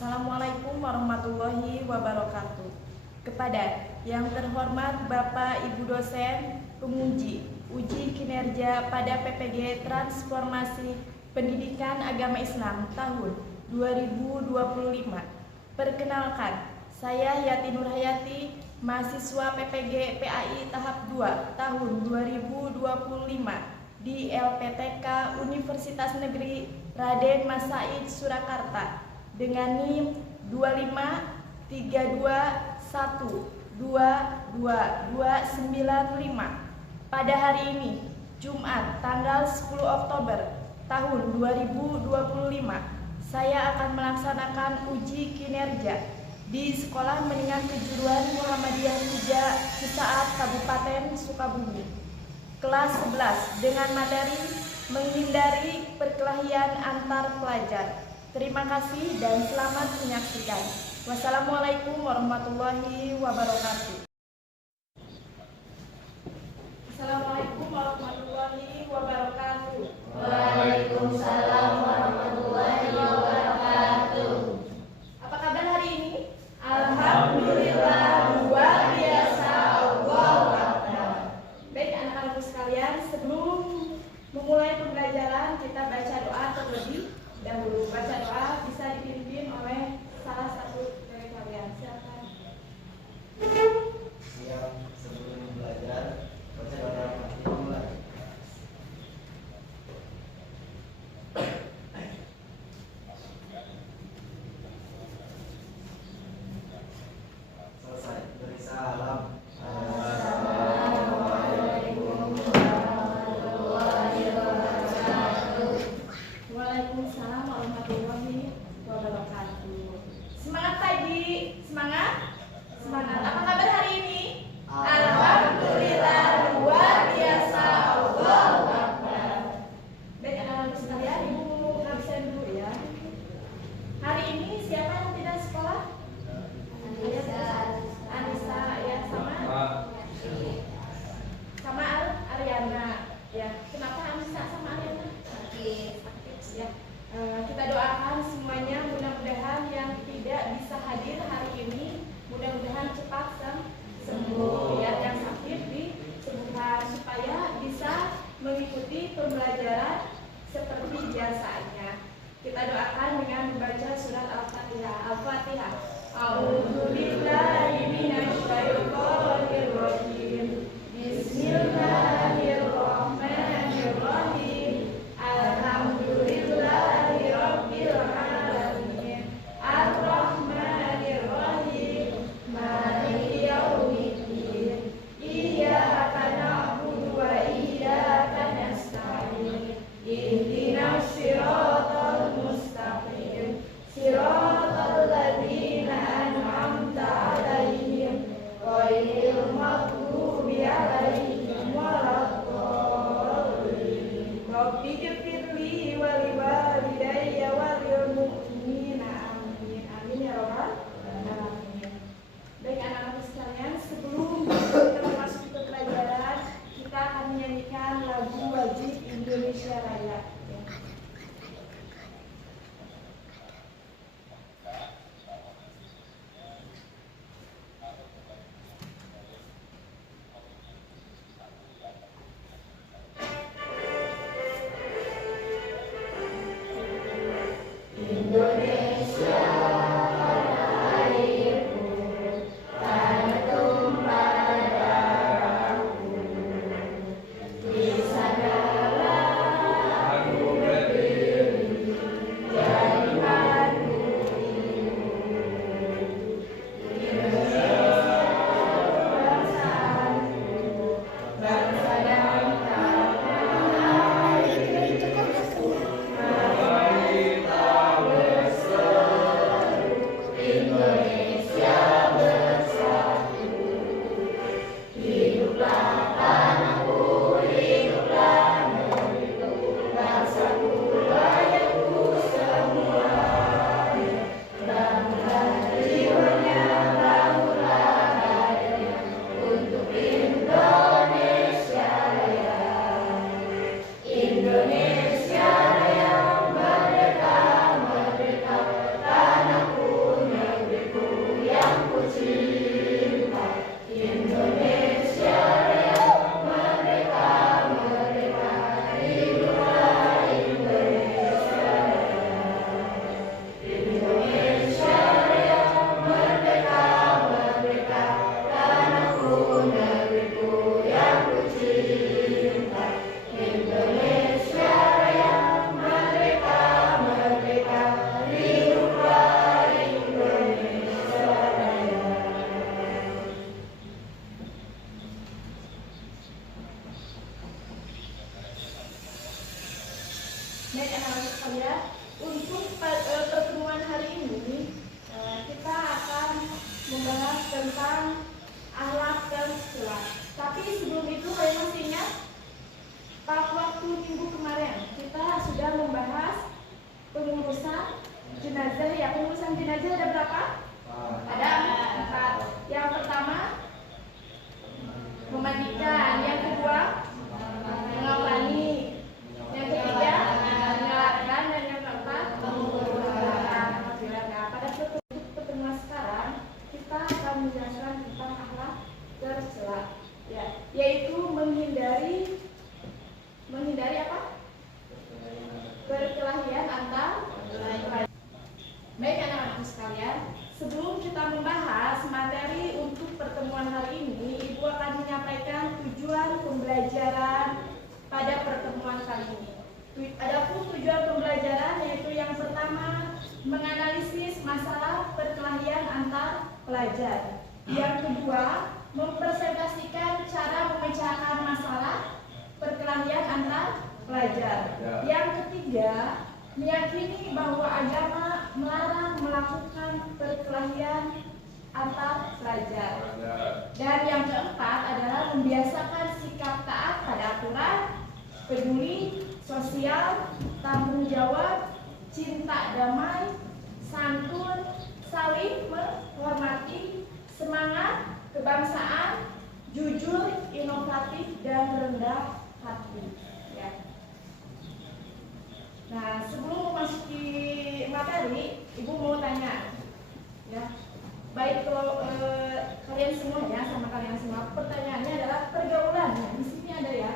Assalamualaikum warahmatullahi wabarakatuh. Kepada yang terhormat Bapak Ibu dosen, penguji uji kinerja pada PPG Transformasi Pendidikan Agama Islam tahun 2025. Perkenalkan, saya Yati Nurhayati, mahasiswa PPG PAI tahap 2 tahun 2025 di LPTK Universitas Negeri Raden Mas Said Surakarta dengan NIM 25321222295. Pada hari ini, Jumat tanggal 10 Oktober tahun 2025, saya akan melaksanakan uji kinerja di Sekolah Menengah Kejuruan Muhammadiyah 3 Cisaat, Kabupaten Sukabumi, kelas 11 dengan materi menghindari perkelahian antar pelajar. Terima kasih dan selamat menyaksikan. Wassalamualaikum warahmatullahi wabarakatuh. Assalamualaikum warahmatullahi wabarakatuh. Waalaikumsalam warahmatullahi wabarakatuh. Apa kabar hari ini? Alhamdulillah, luar biasa. Allahu Akbar. Baik anak-anakku sekalian, sebelum memulai pembelajaran kita baca doa terlebih dahulu. Baca doa bisa dipimpin oleh salah satu dari kalian. Silakan. Siap, sebelum belajar baca doa Al-Fatihah mulai. Selesai, beri salam. Waalaikumsalam warahmatullahi wabarakatuh. Semangat pagi, semangat, semangat. Apa kabar hari ini? Alhamdulillah, luar biasa. Allahu Akbar. Baik anak-anak sekalian, ibu absen dulu ya. Hari ini siapa yang tidak sekolah? Anissa ya, sama Ariana ya. Kenapa Anissa sama Ariana? Sakit ya. Kita doakan semuanya, mudah-mudahan yang tidak bisa hadir hari ini mudah-mudahan cepat sembuh ya, yang sakit disembuhkan supaya bisa mengikuti pembelajaran seperti biasanya. Kita doakan dengan membaca surat Al-Fatihah. Al-Fatihah. A'udzubillahi minasyaitonirrajim. Bismillahirrahmanirrahim. Alhamdulillahi rabbil alamin. Ar-Rahmanirrahim. Maliki yaumiddin. Iyyaka na'budu wa iyyaka nasta'in. Ihdinas siratal mustaqim. Siratal ladzina an'amta 'alaihim ghairil barisan jenazah ada berapa? Ada 4. Yang pertama memandikan, yang kedua mengawani, yang ketiga menyalatkan, dan yang keempat mengumpulkan. Nah, pada pertemuan sekarang kita akan menjelaskan tentang akhlak tercela, ya, yaitu menghindari apa? Perkelahian antar lain. Baik anak-anakku sekalian, sebelum kita membahas materi untuk pertemuan hari ini, Ibu akan menyampaikan tujuan pembelajaran pada pertemuan kali ini. Adapun tujuan pembelajaran yaitu yang pertama, menganalisis masalah perkelahian antar pelajar. Yang kedua, mempresentasikan cara memecahkan masalah perkelahian antar pelajar. Yang ketiga, meyakini bahwa agama melarang melakukan perkelahian antar pelajar. Dan yang keempat adalah membiasakan sikap taat pada aturan, peduli sosial, tanggung jawab, cinta damai, santun, saling menghormati, semangat kebangsaan, jujur, inovatif, dan rendah hati. Ya. Nah, sebelum memasuki materi, Ibu mau tanya, ya, baik kalau kalian semuanya sama kalian semua, pertanyaannya adalah pergaulan. Nah, di sini ada ya,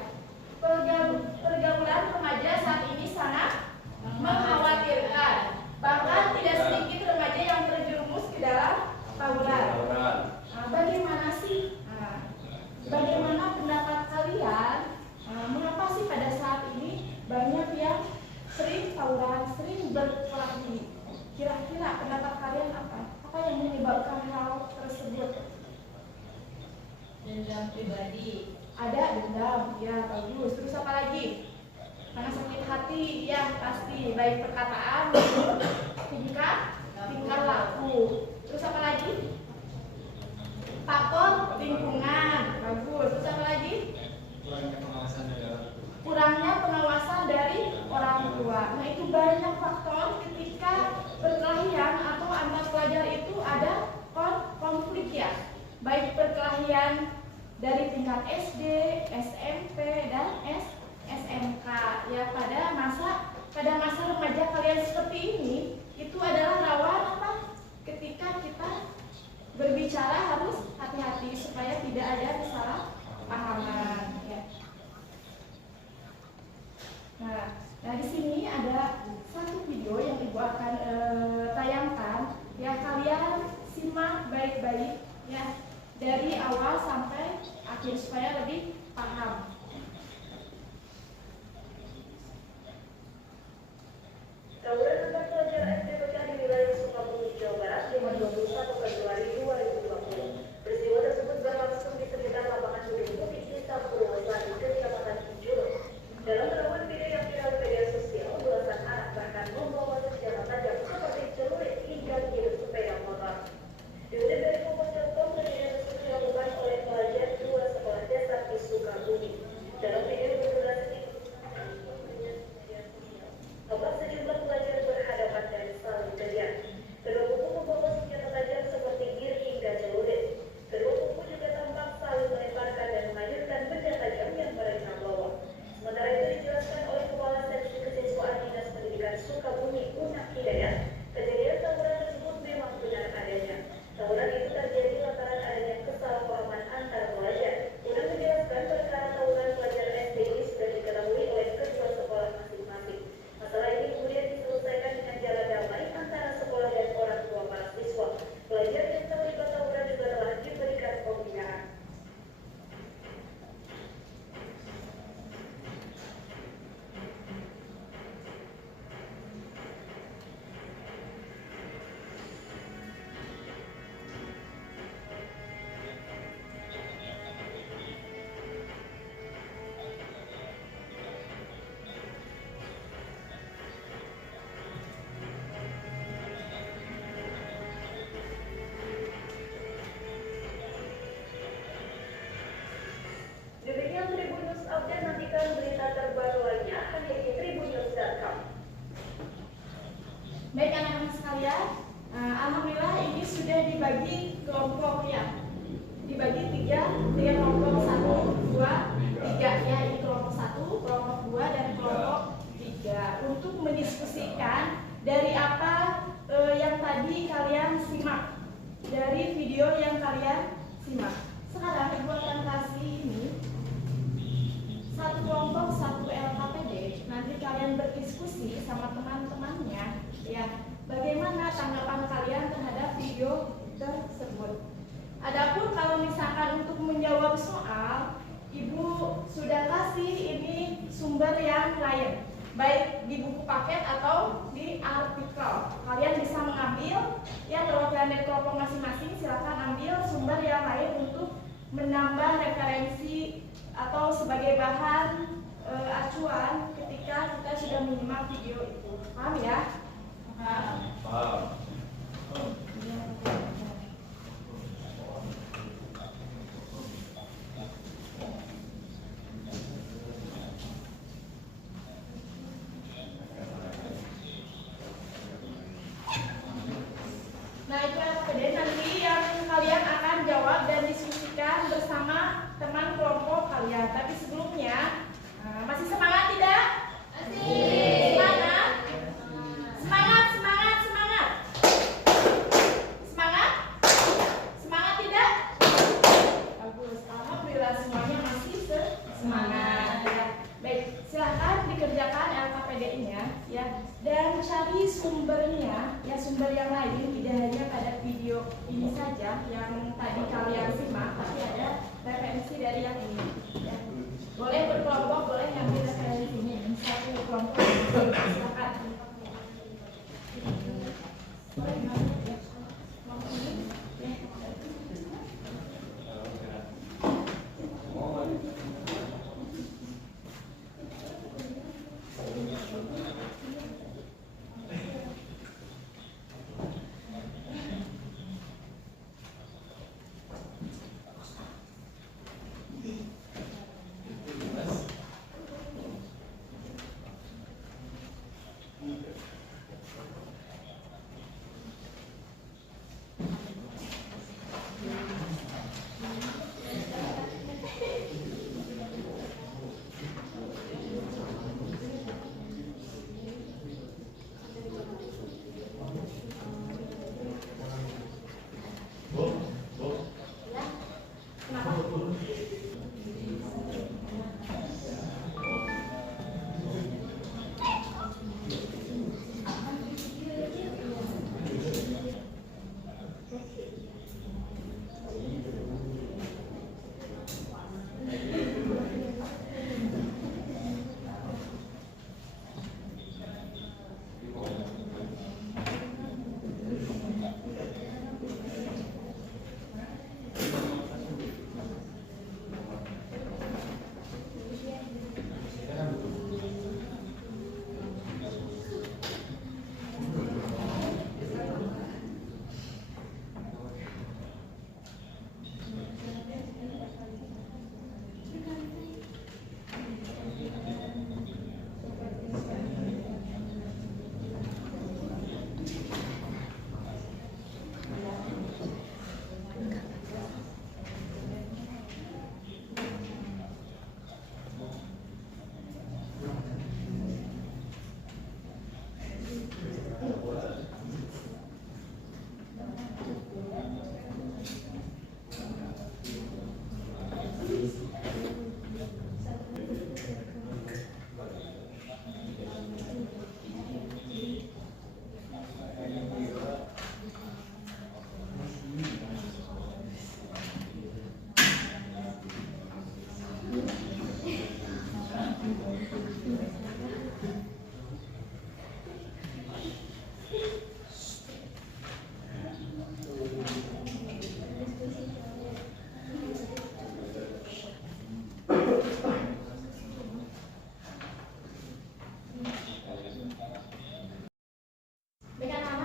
pergaulan remaja saat ini sangat mengkhawatirkan. Bahkan tidak sedikit remaja yang terjerumus ke dalam tawuran. Nah, bagaimana sih? Bagaimana pendapat kalian? Mengapa sih pada saat ini banyak yang sering tawuran, sering berkelahi? Kira-kira pendapat kalian apa? Apa yang menyebabkan hal tersebut? Dendam pribadi. Ada dendam, ya bagus. Terus apa lagi? Karena sakit hati, ya pasti. Baik perkataan, tingkah laku. Terus apa lagi? Faktor lingkungan, bagus. Terus apa lagi? Kurangnya pengawasan dari orang tua. Nah, itu banyak faktor ketika perkelahian atau antar pelajar itu ada konflik, ya. Baik perkelahian dari tingkat SD, SMP, dan SMK. Ya, pada masa remaja kalian seperti ini, itu adalah rawan apa? Ketika kita berbicara harus hati-hati supaya tidak ada kesalahpahaman, ya. Nah, di sini ada satu video yang Ibu akan tayangkan. Ya, kalian simak baik-baik, ya, dari awal sampai akhir supaya lebih paham. Tawuran antar pelajar sudah dibagi kelompok ya. Dibagi tiga kelompok 1, 2, 3 ya. Ini kelompok 1, kelompok 2 dan kelompok 3 untuk mendiskusikan dari apa yang tadi kalian simak dari video yang kalian simak. Sekarang Ibu akan kasih ini satu kelompok 1 LKPD. Nanti kalian berdiskusi sama teman-temannya ya. Bagaimana tanggapan kalian terhadap video tersebut? Adapun kalau misalkan untuk menjawab soal, Ibu sudah kasih ini sumber yang lain, baik di buku paket atau di artikel. Kalian bisa mengambil ya perwakilan dari kelompok masing-masing, silakan ambil sumber yang lain untuk menambah referensi atau sebagai bahan acuan ketika kita sudah menyimak video itu. Paham ya? Paham. Nah itu LKPD nanti yang kalian akan jawab dan diskusikan bersama teman kelompok kalian. Tapi sebelumnya masih semangat tidak? Masih. Semangat? Semangat, semangat, semangat. Semangat? Semangat tidak? Bagus. Alhamdulillah semuanya masih semangat ya. Baik, silahkan dikerjakan LKPD-nya ya. Dan cari sumbernya ya, sumber yang lain, tidak hanya pada video ini saja yang tadi kalian simak, tapi ada referensi dari yang ini ya. Boleh berkelompok, boleh ngambil referensi ini satu kelompok, silakan. Boleh ngambil ya. Kelompok ini ya.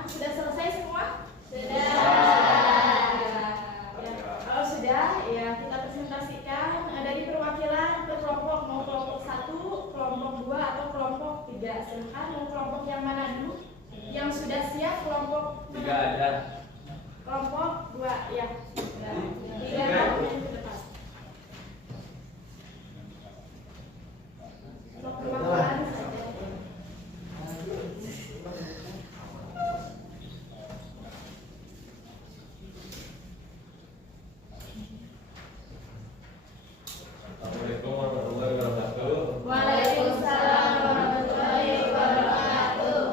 Sudah selesai semua? Sudah. Ya, kalau sudah, ya kita presentasikan dari perwakilan ke kelompok, mau kelompok 1, kelompok 2 atau kelompok 3. Silakan mau kelompok yang mana dulu? Yang sudah siap kelompok 3 aja. kelompok 2 ya. Tiga yang ke depan. Untuk perwakilan saja. Assalamualaikum warahmatullahi wabarakatuh. Waalaikumsalam warahmatullahi wabarakatuh.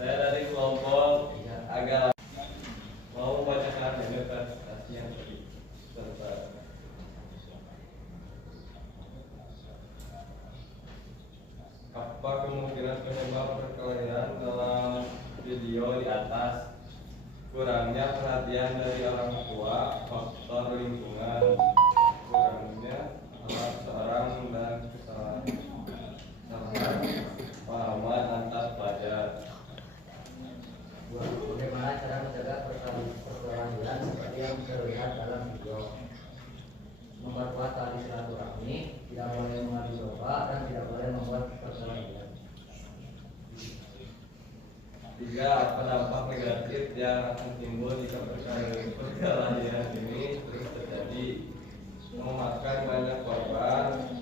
Saya dari kelompok agama mau membacakan manifestasi yang tadi serta apa kemungkinan penyebab perkelahian dalam video di atas? Kurangnya perhatian dari orang tua, faktor lingkungan, kurangnya alat seorang dan kesalahan pahaman antar pelajar. Bagaimana cara menjaga perkelahian seperti yang terlihat dalam video? Memperkuat tali silaturahmi, tidak boleh mengadu domba dan tidak boleh membuat perkelahian. 3. Apa dampak negatif yang akan timbul jika perkelahian ini terus terjadi? Memakan banyak korban,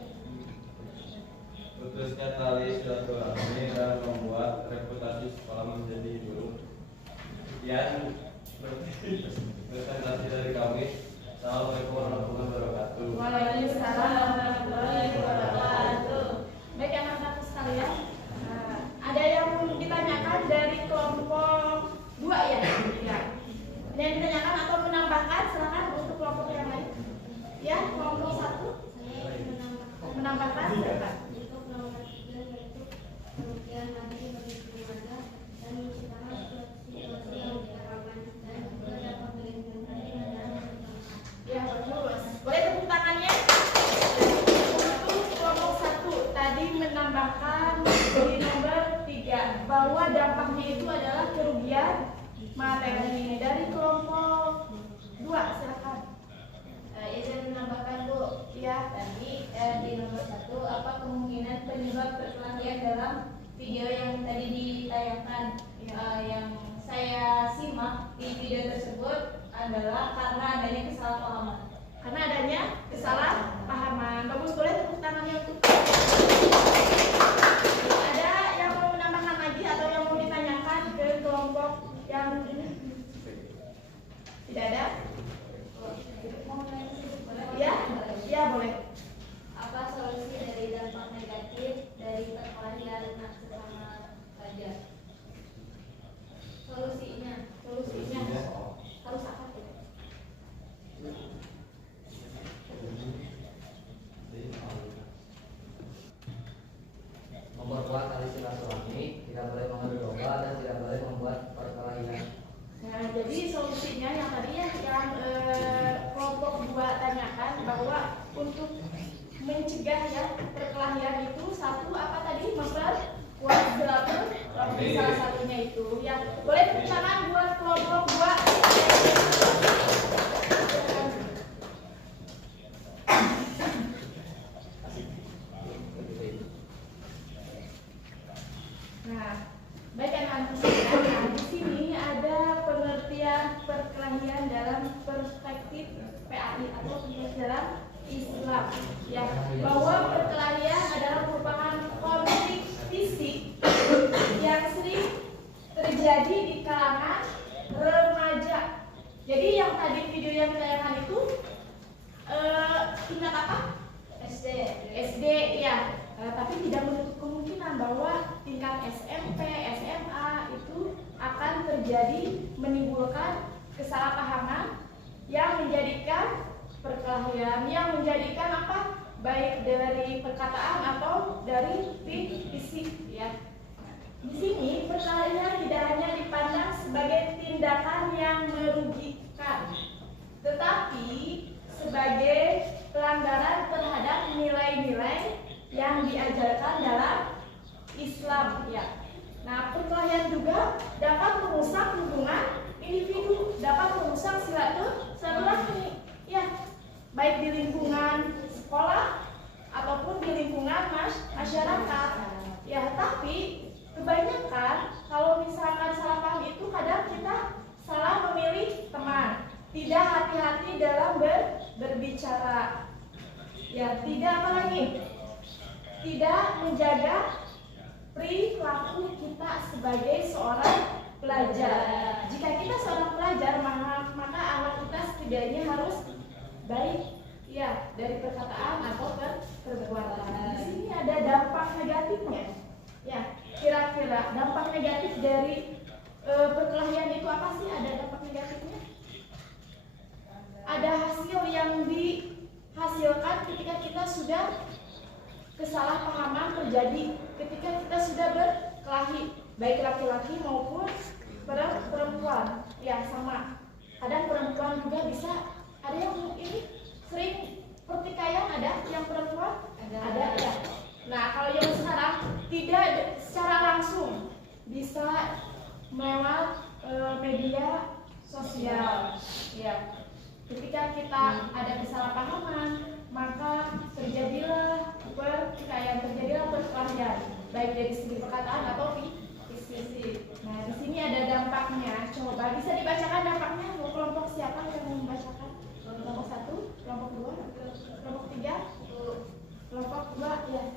putusnya tali silaturahmi, dan membuat reputasi sekolah menjadi buruk. Sekian presentasi dari kami. Assalamualaikum warahmatullahi wabarakatuh. Waalaikumsalam warahmatullahi wabarakatuh. Baik anak-anakku sekalian, ada yang ditanyakan dari kelompok 2 ya? Ya. Ada yang ditanyakan atau menambahkan, silakan untuk kelompok yang lain. Ya, kelompok 1 menambahkan, silakan. Untuk nomor 3 yaitu kerugian materi bagi keluarga dan menciptakan situasi yang tidak aman dan juga dapat melindungi dalam berkembang. Ya, bagus. Boleh tepuk tangannya? Untuk kelompok 1 tadi menambahkan di nomor 3 bahwa dampaknya itu adalah kerugian materi. Dari kelompok 2 silakan. Izin menambahkan Bu, Ya. tadi di nomor 1 apa kemungkinan penyebab perkelahian dalam video yang tadi ditayangkan? Yang saya simak di video tersebut adalah karena adanya kesalahpahaman. Karena adanya kesalahpahaman. Bagus, boleh tepuk tangannya untuk. Ada yang mau menambahkan lagi atau yang mau ditanyakan ke kelompok yang ini? Tidak ada? Mau nanya sedikit boleh? Ya? Ya, boleh. Apa solusi dari dampak negatif dari perkelahian sesama pelajar? Solusinya Harus apa ya? Memperkuat tali silaturahmi, tidak boleh mengadu domba dan tidak boleh membuat perkelahian. Nah, jadi solusinya yang tadi yang kelompok 2 tanyakan bahwa untuk mencegah ya perkelahian itu satu apa tadi memperkuat silaturahmi salah satunya itu ya. Boleh tepuk tangan buat kelompok 2. Nah, baik anak-anak sekalian, di sini ada pengertian perkelahian dalam perspektif PAI atau perspektif dalam Islam ya, bahwa perkelahian adalah merupakan konflik fisik yang sering terjadi di kalangan remaja. Jadi yang tadi video yang ditayangkan itu tingkat apa? SD ya. Tapi tidak menutup kemungkinan bahwa tingkat SMP, SMA itu akan terjadi menimbulkan kesalahpahaman yang menjadikan perkelahian, yang menjadikan apa? Baik dari perkataan atau dari fisik ya. Di sini perkelahian tidak hanya dipandang sebagai tindakan yang merugikan, tetapi sebagai pelanggaran terhadap nilai-nilai yang diajarkan dalam Islam ya. Nah, perkelahian juga dapat merusak hubungan individu, dapat merusak silaturahmi ya, baik di lingkungan sekolah ataupun di lingkungan masyarakat ya. Tapi kebanyakan kalau misalkan tidak hati-hati dalam berbicara. Ya, tidak apa lagi? Tidak menjaga perilaku kita sebagai seorang pelajar. Jika kita seorang pelajar, maka anak kita setidaknya harus baik, ya, dari perkataan atau perbuatan. Di sini ada dampak negatifnya. Ya, kira-kira dampak negatif dari perkelahian itu apa sih? Ada dampak negatifnya? Ada hasil yang dihasilkan ketika kita sudah kesalahpahaman terjadi, ketika kita sudah berkelahi, baik laki-laki maupun perempuan. Ya, sama. Kadang perempuan juga bisa, ada yang ini sering pertikaian, ada yang perempuan, ada ya. Nah, kalau yang sekarang tidak secara langsung, bisa lewat media sosial. Ya, ketika kita ada kesalahpahaman, maka terjadilah pertikaian, terjadilah perkelahian, baik dari segi perkataan atau fisik. Nah, di sini ada dampaknya. Coba bisa dibacakan dampaknya. Kelompok siapa yang mau membacakan? Kelompok 1, kelompok 2, kelompok 3, kelompok 2, ya.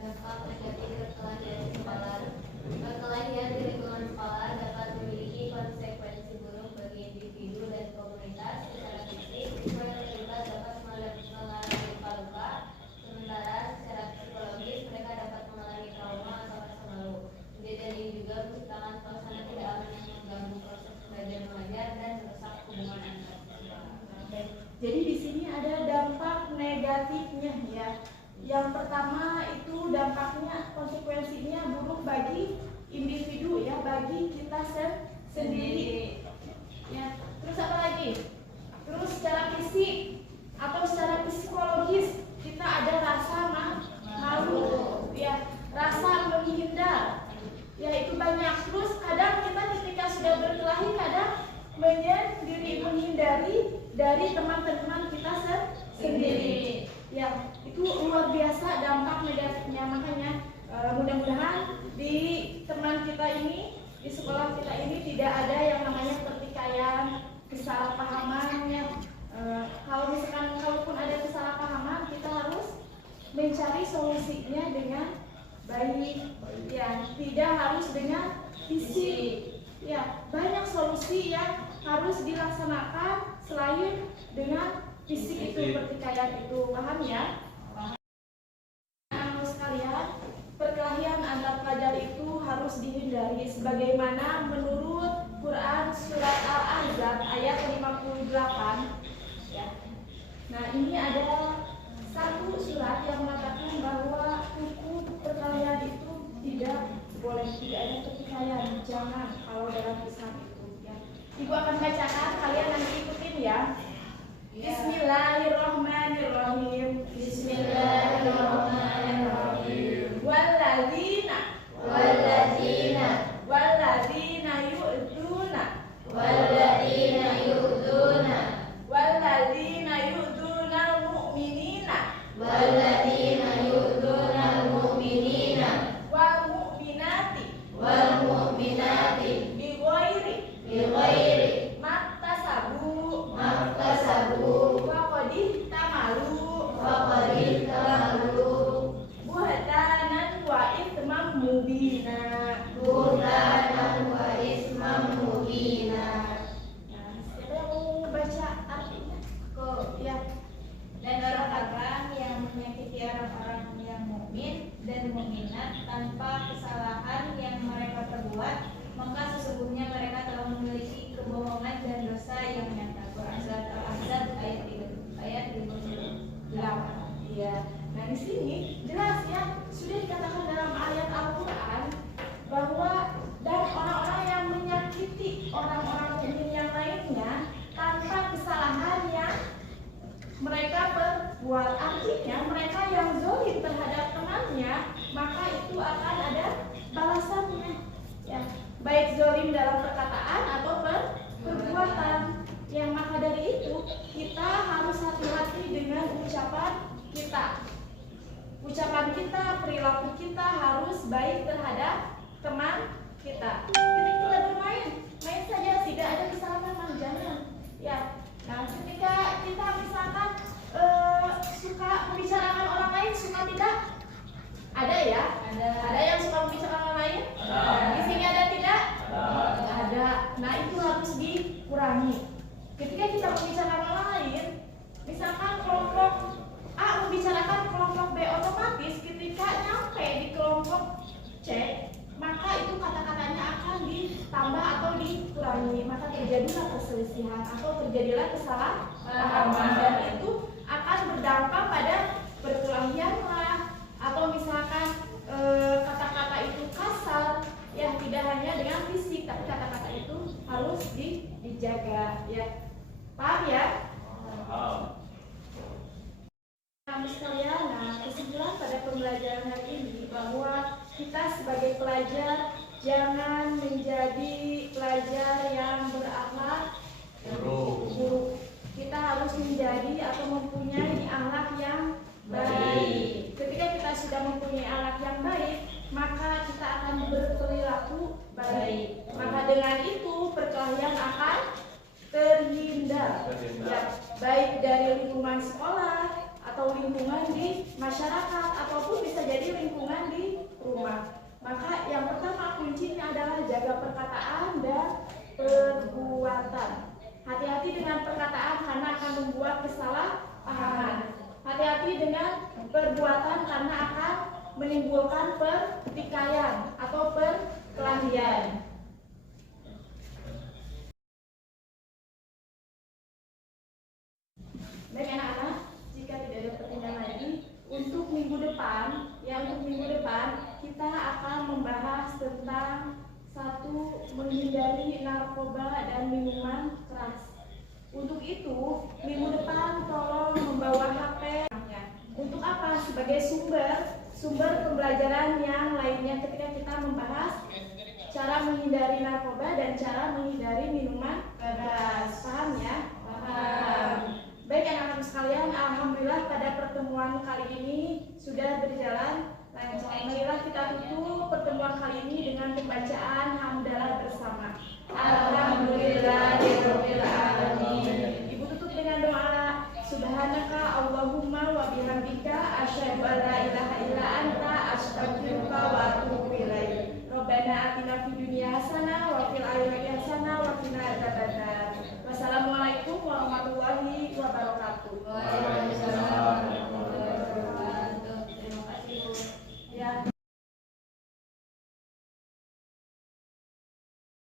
Dampak negatif perkelahian di lingkungan sekolah dapat memiliki konsekuensi buruk bagi individu dan komunitas. Secara fisik, siswa yang terlibat dapat mengalami luka-luka, sementara secara psikologis mereka dapat mengalami trauma atau rasa malu. Kejadian ini juga menciptakan suasana tidak aman yang mengganggu proses belajar mengajar dan merusak hubungan antar siswa. Jadi di sini ada dampak negatifnya, ya. Yang pertama itu dampaknya, konsekuensinya buruk bagi individu, ya, bagi kita sendiri. Ya, terus apa lagi? Terus secara fisik atau secara psikologis kita ada rasa malu, ya, rasa menghindar. Ya, itu banyak. Terus kadang kita ketika sudah berkelahi kadang menghindari dari teman-teman kita sendiri. Ya, itu luar biasa dampak negatifnya. Makanya mudah-mudahan di teman kita ini, di sekolah kita ini tidak ada yang namanya pertikaian, kesalahpahaman. Kalau misalkan kalaupun ada kesalahpahaman, kita harus mencari solusinya dengan baik. Ya, tidak harus dengan fisik. Ya, banyak solusi yang harus dilaksanakan selain dengan fisik itu, pertikaian itu. Paham ya? Sekalian, perkelahian antar pelajar itu harus dihindari sebagaimana menurut Quran surat Al-Ahzab ayat 58. Ya. Nah, ini ada satu surat yang mengatakan bahwa hukum perkelahian itu tidak boleh, tidak ada pertikaian, jangan kalau dalam Islam itu, ya. Ibu akan bacakan, kalian nanti ikutin ya. Bismillahirrahmanirrahim. Bismillahirrahmanirrahim. Walladzina yu'duna al-mu'minina wal mu'minati bighairi maktasabu faqad ihtamalu buhtanan wa itsman mubina. Nah, siapa yang mau baca artinya? Ya. Dan orang-orang yang menyakiti orang-orang yang mukmin dan mukminat tanpa kesalahan yang mereka perbuat, maka sesungguhnya mereka telah memiliki kebohongan dan dosa yang nyata. Quran surat Al-Ahzab ayat 38. Iya. Nah, di sini jelas ya, sudah dikatakan dalam ayat Al-Qur'an bahwa dan orang-orang yang menyakiti orang-orang mukmin yang lainnya tanpa kesalahan yang mereka perbuat. Artinya mereka yang zalim terhadap temannya, maka itu akan ada balasannya. Ya, baik zalim dalam perkataan atau perbuatan. Yang maka dari itu kita harus hati-hati dengan ucapan kita. Ucapan kita, perilaku kita harus baik terhadap teman kita. Ketika kita bermain saja tidak ada kesalahan, Ada ya? Ada yang suka membicarakan orang lain? Di sini ada tidak? Ada. Nah, itu harus dikurangi. Ketika kita membicarakan orang lain, misalkan kelompok A membicarakan kelompok B, otomatis ketika nyampe di kelompok C, maka itu kata-katanya akan ditambah atau dikurangi, maka terjadilah perselisihan atau terjadilah kesalahpahaman, dan itu akan berdampak pada perkelahian lah, atau misalkan kata-kata itu kasar, ya tidak hanya dengan fisik, tapi kata-kata itu harus dijaga, ya. Paham ya? Kami sekalian, nah kesimpulan pada pembelajaran hari ini bahwa kita sebagai pelajar jangan menjadi pelajar yang berakhlak buruk. Kita harus menjadi atau mempunyai akhlak yang baik. Ketika kita sudah mempunyai akhlak yang baik, maka kita akan berperilaku baik. Maka dengan itu perkelahian akan terhindar. Ya, baik dari lingkungan sekolah atau lingkungan di masyarakat ataupun bisa jadi lingkungan di rumah. Maka yang pertama kuncinya adalah jaga perkataan dan perbuatan. Hati-hati dengan perkataan karena akan membuat kesalahpahaman. Hati-hati dengan perbuatan karena akan menimbulkan pertikaian atau perkelahian. Baik anak-anak, jika tidak ada pertanyaan lagi, untuk minggu depan kita akan membahas tentang satu, menghindari narkoba dan minuman keras. Untuk itu, minggu depan tolong membawa HP. Untuk apa? Sebagai sumber pembelajaran yang lainnya ketika kita membahas cara menghindari narkoba dan cara menghindari minuman keras. Paham ya? Paham. Baik anak-anak sekalian, alhamdulillah pada pertemuan kali ini sudah berjalan lancar. Marilah kita tutup pertemuan kali ini dengan pembacaan hamdalah bersama. Alhamdulillahirabbil alamin. Ibu tutup dengan doa. Subhanaka Allahumma wa bihamdika asyhadu an la ilaha illa anta astaghfiruka wa atubu ilaik. Rabbana atina fid